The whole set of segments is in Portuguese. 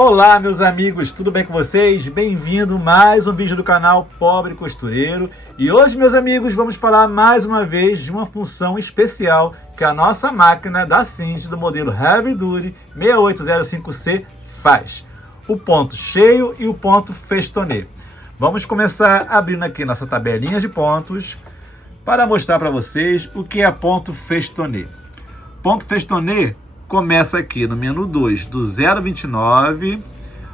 Olá, meus amigos, tudo bem com vocês? Bem-vindo mais um vídeo do canal Pobre Costureiro. E hoje, meus amigos, vamos falar mais uma vez de uma função especial que a nossa máquina da Singe do modelo Heavy Duty 6805C faz. O ponto cheio e o ponto festonê. Vamos começar abrindo aqui nossa tabelinha de pontos para mostrar para vocês o que é ponto festonê. Ponto festonê começa aqui no menu 2 do 0,29,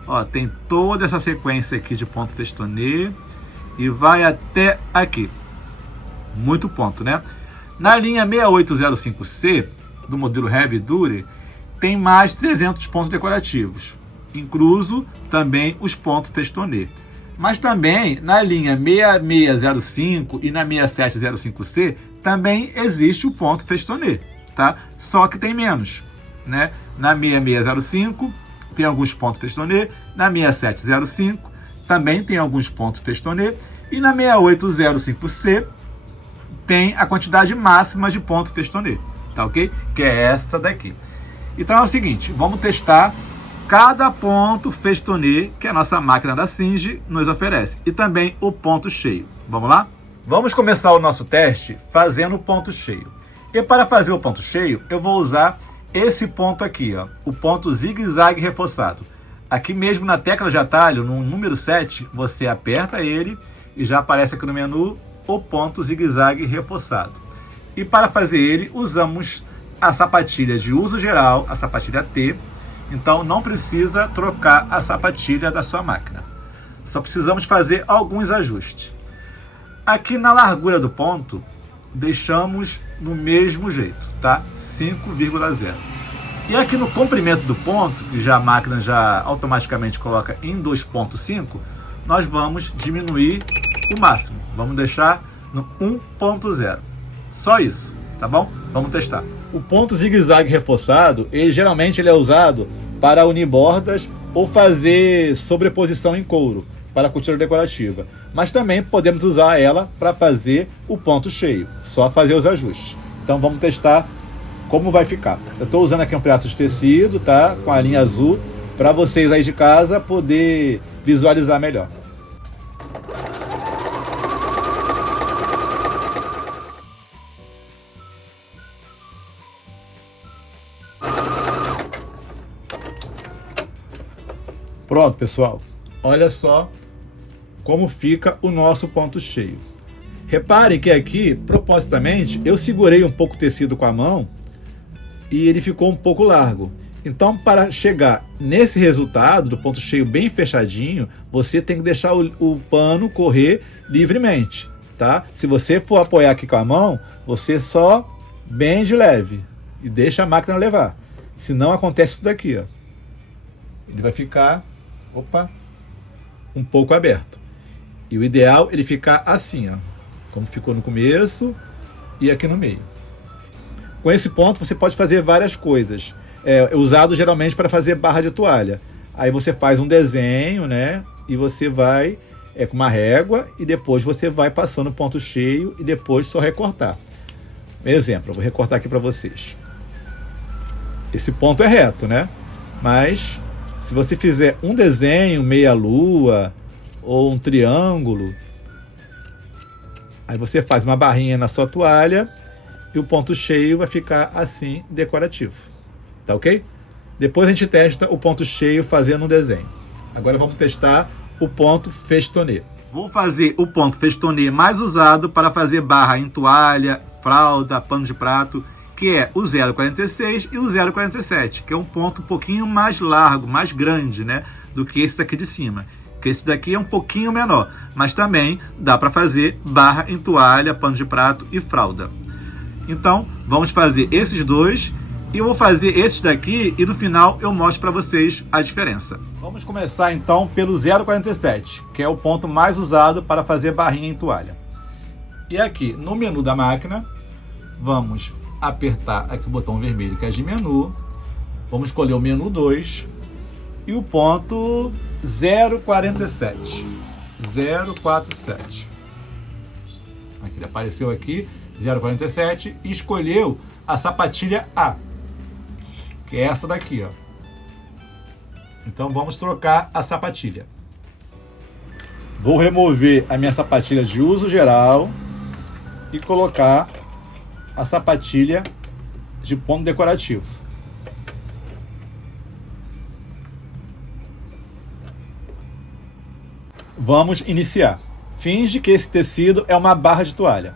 ó, tem toda essa sequência aqui de ponto festonê e vai até aqui. Muito ponto, né? Na linha 6805C do modelo Heavy Duty tem mais 300 pontos decorativos, incluso também os pontos festonê. Mas também na linha 6605 e na 6705C também existe o ponto festonê, tá? Só que tem menos, né? Na 6605 tem alguns pontos festonê, na 6705 também tem alguns pontos festonê e na 6805C tem a quantidade máxima de pontos festonê, tá ok? Que é essa daqui. Então é o seguinte, vamos testar cada ponto festonê que a nossa máquina da Singe nos oferece e também o ponto cheio. Vamos lá? Vamos começar o nosso teste fazendo o ponto cheio. E para fazer o ponto cheio, eu vou usar esse ponto aqui, ó, o ponto zigue-zague reforçado. Aqui mesmo na tecla de atalho, no número 7, você aperta ele e já aparece aqui no menu o ponto zigue-zague reforçado. E para fazer ele, usamos a sapatilha de uso geral, a sapatilha T. Então não precisa trocar a sapatilha da sua máquina. Só precisamos fazer alguns ajustes. Aqui na largura do ponto, deixamos no mesmo jeito, tá? 5,0. E aqui no comprimento do ponto, que já a máquina já automaticamente coloca em 2,5, nós vamos diminuir o máximo. Vamos deixar no 1,0. Só isso, tá bom? Vamos testar. O ponto zigue-zague reforçado, geralmente ele é usado para unir bordas ou fazer sobreposição em couro para a costura decorativa. Mas também podemos usar ela para fazer o ponto cheio, só fazer os ajustes. Então vamos testar como vai ficar. Eu estou usando aqui um pedaço de tecido, tá? Com a linha azul, para vocês aí de casa poder visualizar melhor. Pronto, pessoal. Olha só como fica o nosso ponto cheio. Reparem que aqui, propositalmente, eu segurei um pouco o tecido com a mão e ele ficou um pouco largo. Então, para chegar nesse resultado do ponto cheio bem fechadinho, você tem que deixar o pano correr livremente, tá? Se você for apoiar aqui com a mão, você só bem de leve e deixa a máquina levar. Senão acontece isso daqui, ó. Ele vai ficar, um pouco aberto. E o ideal é ele ficar assim, ó, como ficou no começo e aqui no meio. Com esse ponto você pode fazer várias coisas. É usado geralmente para fazer barra de toalha. Aí você faz um desenho, né? E você vai com uma régua e depois você vai passando ponto cheio e depois só recortar. Exemplo, eu vou recortar aqui para vocês. Esse ponto é reto, né? Mas se você fizer um desenho, meia-lua ou um triângulo, aí você faz uma barrinha na sua toalha e o ponto cheio vai ficar assim, decorativo. Tá ok? Depois a gente testa o ponto cheio fazendo um desenho. Agora vamos testar o ponto festonê. Vou fazer o ponto festonê mais usado para fazer barra em toalha, fralda, pano de prato, que é o 0,46 e o 0,47, que é um ponto um pouquinho mais largo, mais grande, né, do que esse daqui de cima. Porque esse daqui é um pouquinho menor, mas também dá para fazer barra em toalha, pano de prato e fralda. Então, vamos fazer esses dois e eu vou fazer esses daqui e no final eu mostro para vocês a diferença. Vamos começar então pelo 0,47, que é o ponto mais usado para fazer barrinha em toalha. E aqui no menu da máquina, vamos apertar aqui o botão vermelho que é de menu, vamos escolher o menu 2 e o ponto 0,47. Aqui ele apareceu aqui, 0,47, e escolheu a sapatilha A, que é essa daqui, ó. Então vamos trocar a sapatilha. Vou remover a minha sapatilha de uso geral e colocar a sapatilha de ponto decorativo. Vamos iniciar. Finge que esse tecido é uma barra de toalha.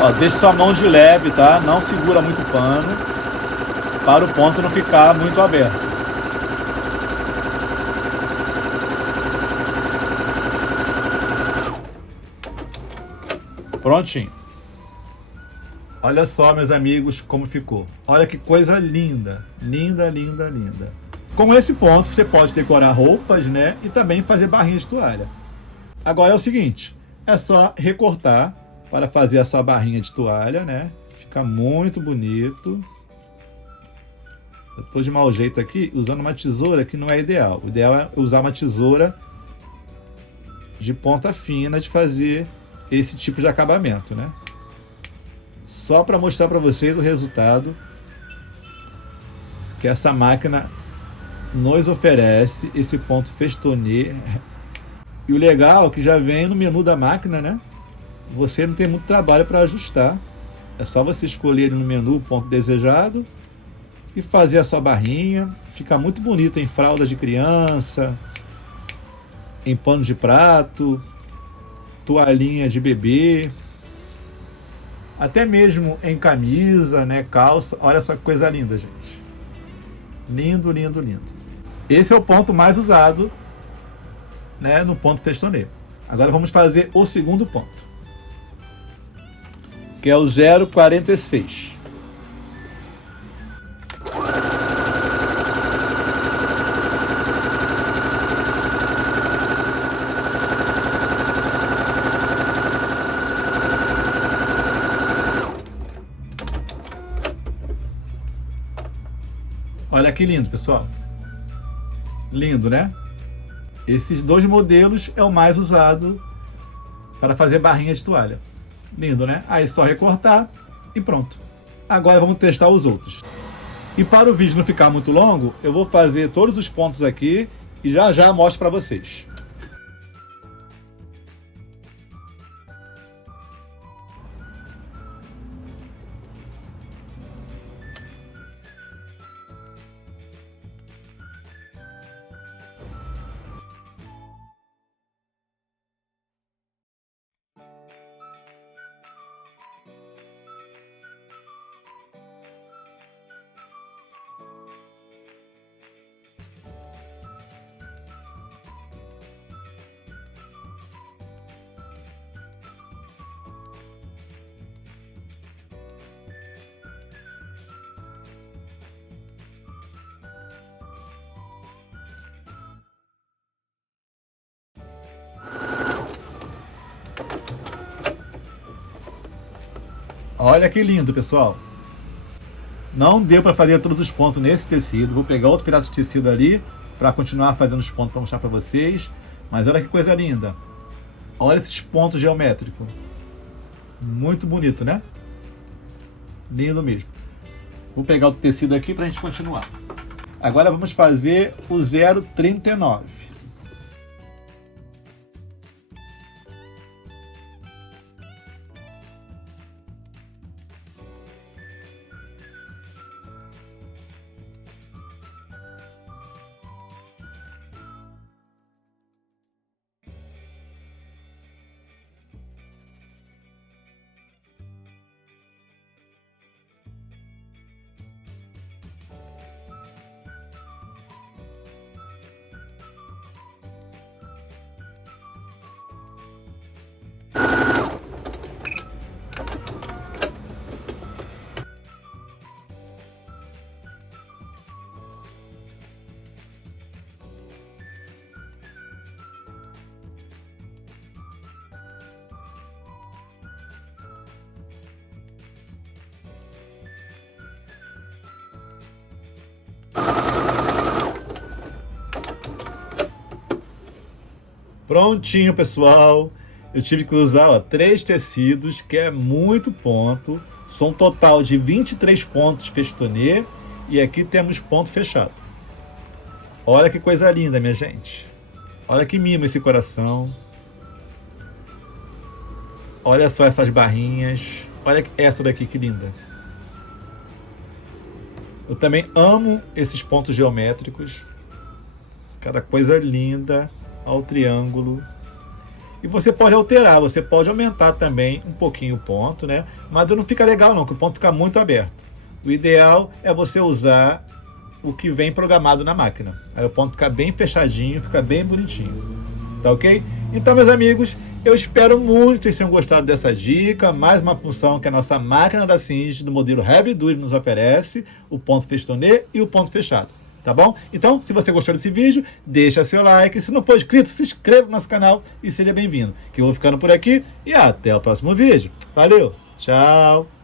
Ó, deixe sua mão de leve, tá? Não segura muito o pano, para o ponto não ficar muito aberto. Prontinho. Olha só, meus amigos, como ficou. Olha que coisa linda. Linda, linda, linda. Com esse ponto, você pode decorar roupas, né? E também fazer barrinhas de toalha. Agora é o seguinte. É só recortar para fazer a sua barrinha de toalha, né? Fica muito bonito. Eu tô de mau jeito aqui, usando uma tesoura que não é ideal. O ideal é usar uma tesoura de ponta fina de fazer esse tipo de acabamento, né? Só para mostrar para vocês o resultado que essa máquina nos oferece, esse ponto festonê. E o legal é que já vem no menu da máquina, né? Você não tem muito trabalho para ajustar. É só você escolher no menu o ponto desejado e fazer a sua barrinha. Fica muito bonito em fraldas de criança, em pano de prato, toalhinha de bebê, até mesmo em camisa, né, calça. Olha só que coisa linda, gente. Lindo, lindo, lindo. Esse é o ponto mais usado, né, no ponto festonê. Agora vamos fazer o segundo ponto, que é o 0,46. Olha que lindo, pessoal. Lindo, né? Esses dois modelos é o mais usado para fazer barrinha de toalha. Lindo, né? Aí só recortar e pronto. Agora vamos testar os outros. E para o vídeo não ficar muito longo, eu vou fazer todos os pontos aqui e já mostro para vocês. Olha que lindo, pessoal. Não deu para fazer todos os pontos nesse tecido. Vou pegar outro pedaço de tecido ali para continuar fazendo os pontos para mostrar para vocês. Mas olha que coisa linda. Olha esses pontos geométricos. Muito bonito, né? Lindo mesmo. Vou pegar o tecido aqui para a gente continuar. Agora vamos fazer o 0,39. Prontinho, pessoal. Eu tive que usar, ó, 3 tecidos, que é muito ponto. São um total de 23 pontos festonê. E aqui temos ponto fechado. Olha que coisa linda, minha gente. Olha que mimo esse coração. Olha só essas barrinhas. Olha essa daqui, que linda. Eu também amo esses pontos geométricos. Cada coisa linda. Olha o triângulo. E você pode alterar, você pode aumentar também um pouquinho o ponto, né? Mas não fica legal não, que o ponto fica muito aberto. O ideal é você usar o que vem programado na máquina. Aí o ponto fica bem fechadinho, fica bem bonitinho. Tá ok? Então, meus amigos, eu espero muito que vocês tenham gostado dessa dica. Mais uma função que a nossa máquina da Singer do modelo Heavy Duty nos oferece. O ponto festonê e o ponto fechado. Tá bom? Então, se você gostou desse vídeo, deixa seu like. Se não for inscrito, se inscreva no nosso canal e seja bem-vindo. Que eu vou ficando por aqui e até o próximo vídeo. Valeu! Tchau!